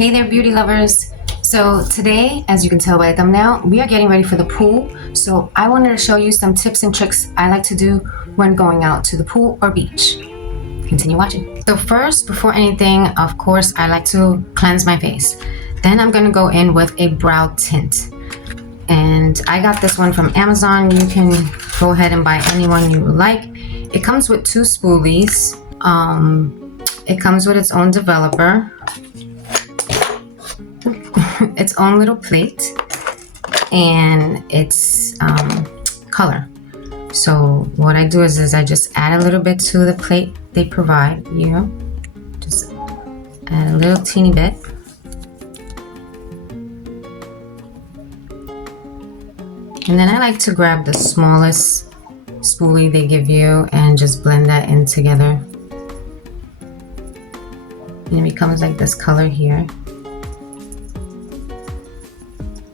Hey there, beauty lovers. So today, as you can tell by the thumbnail, we are getting ready for the pool. So I wanted to show you some tips and tricks I like to do when going out to the pool or beach. Continue watching. So first, before anything, of course, I like to cleanse my face. Then I'm gonna go in with a brow tint. And I got this one from Amazon. You can go ahead and buy any one you like. It comes with 2 spoolies. It comes with its own developer, its own little plate, and its color. So what I do is I just add a little bit to the plate they provide you. Just add a little teeny bit. And then I like to grab the smallest spoolie they give you and just blend that in together. And it becomes like this color here.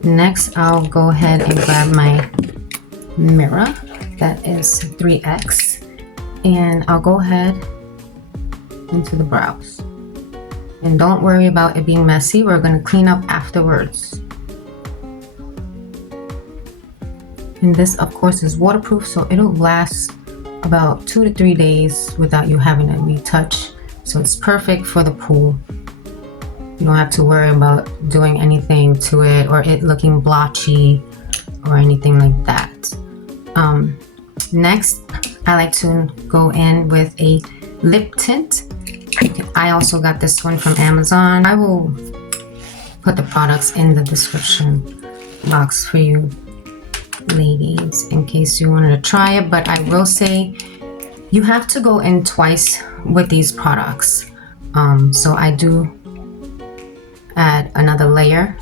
Next, I'll go ahead and grab my mirror. That is 3X. And I'll go ahead into the brows. And don't worry about it being messy. We're going to clean up afterwards. And this, of course, is waterproof, so it'll last about 2 to 3 days without you having to retouch. So it's perfect for the pool. You don't have to worry about doing anything to it or it looking blotchy or anything like that. Next, I like to go in with a lip tint. I also got this one from Amazon. I will put the products in the description box for you ladies in case you wanted to try it, but I will say you have to go in twice with these products. So I do add another layer.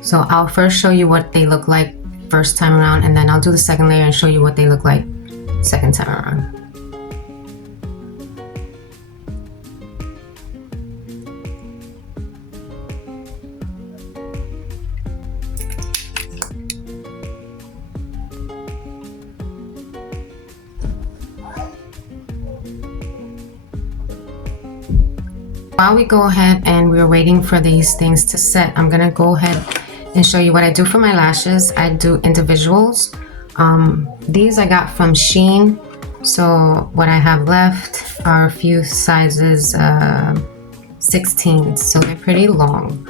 So I'll first show you what they look like first time around, and then I'll do the second layer and show you what they look like second time around. While we go ahead and we're waiting for these things to set, I'm gonna go ahead and show you what I do for my lashes. I do individuals. These I got from Shein. So what I have left are a few sizes 16, so they're pretty long.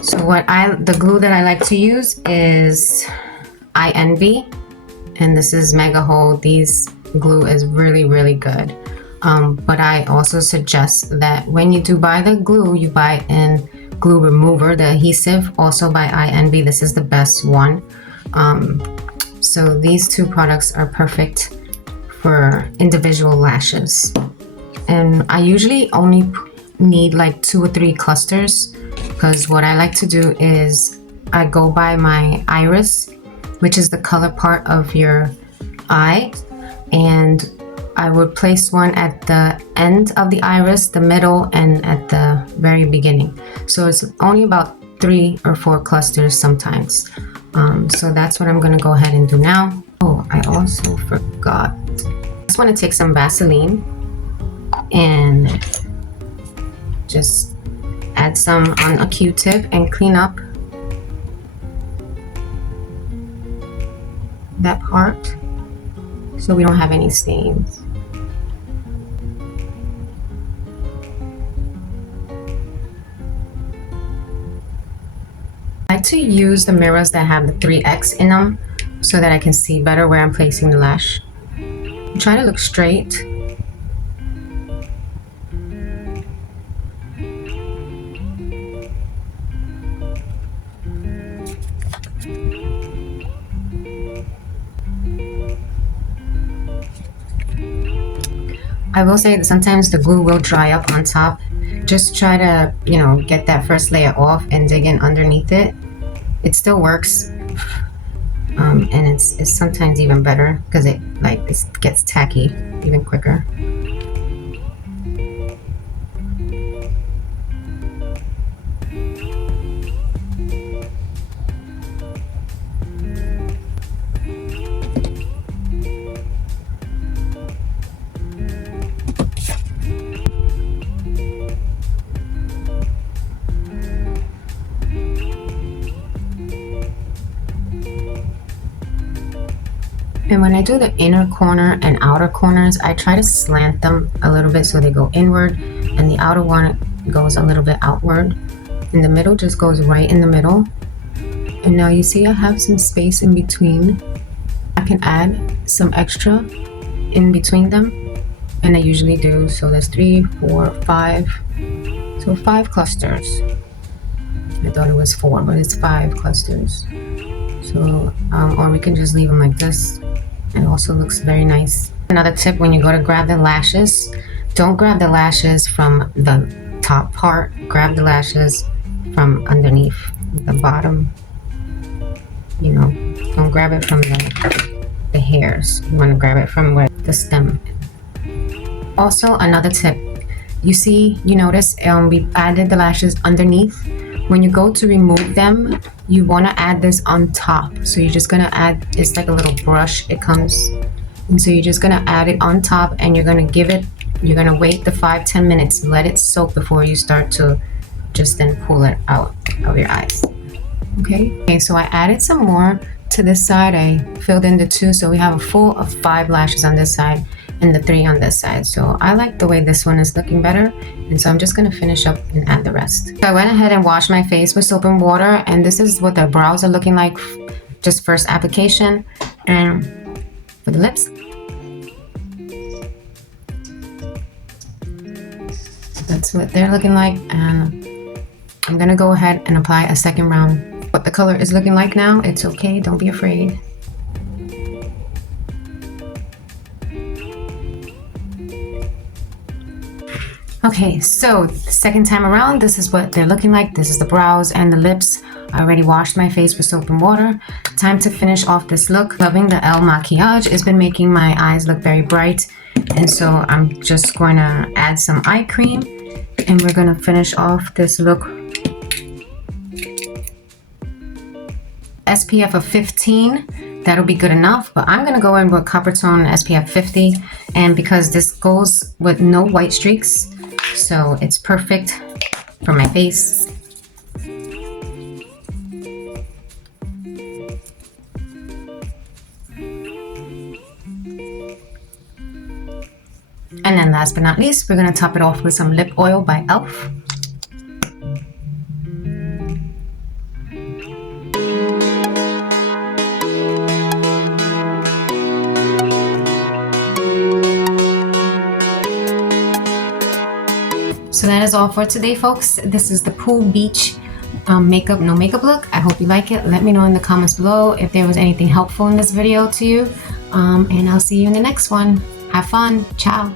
So the glue that I like to use is INV, and this is Mega Hold. These glue is really good. But I also suggest that when you do buy the glue, you buy in glue remover, the adhesive, also by INV. This is the best one. So these 2 products are perfect for individual lashes. And I usually only need like 2 or 3 clusters, because what I like to do is I go by my iris, which is the color part of your eye, and I would place one at the end of the iris, the middle, and at the very beginning. So it's only about 3 or 4 clusters sometimes. So that's what I'm gonna go ahead and do now. Oh, I also forgot. I just wanna take some Vaseline and just add some on a Q-tip and clean up that part so we don't have any stains. I like to use the mirrors that have the 3X in them so that I can see better where I'm placing the lash. Try to look straight. I will say that sometimes the glue will dry up on top. Just try to, get that first layer off and dig in underneath it. It still works, and it's sometimes even better because it gets tacky even quicker. And when I do the inner corner and outer corners, I try to slant them a little bit so they go inward, and the outer one goes a little bit outward. And the middle just goes right in the middle. And now you see I have some space in between. I can add some extra in between them, and I usually do. So there's 3, 4, 5. So 5 clusters. I thought it was 4, but it's 5 clusters. So, or we can just leave them like this. It also looks very nice. Another tip, when you go to grab the lashes, don't grab the lashes from the top part. Grab the lashes from underneath the bottom. You know, don't grab it from the hairs. You want to grab it from where the stem. Also, another tip. You notice we added the lashes underneath. When you go to remove them, you want to add this on top. So you're just going to add, it's like a little brush, it comes. And so you're just going to add it on top, and you're going to wait the 5-10 minutes, let it soak before you start to just then pull it out of your eyes. Okay, so I added some more to this side. I filled in the 2, so we have a full of 5 lashes on this side and the 3 on this side. So I like the way this one is looking better, and so I'm just going to finish up and add the rest. So I went ahead and washed my face with soap and water, and this is what the brows are looking like, just first application. And for the lips, that's what they're looking like, and I'm gonna go ahead and apply a second round. What the color is looking like now, it's okay, don't be afraid. Okay, so the second time around, this is what they're looking like. This is the brows and the lips. I already washed my face with soap and water. Time to finish off this look. Loving the e.l.f. maquillage. It's been making my eyes look very bright. And so I'm just going to add some eye cream, and we're going to finish off this look. SPF of 15. That'll be good enough, but I'm going to go in with Copper Tone SPF 50. And because this goes with no white streaks, so it's perfect for my face. And then last but not least, we're going to top it off with some lip oil by e.l.f. So that is all for today, folks. This is the Pool Beach makeup, no makeup look. I hope you like it. Let me know in the comments below if there was anything helpful in this video to you. And I'll see you in the next one. Have fun. Ciao.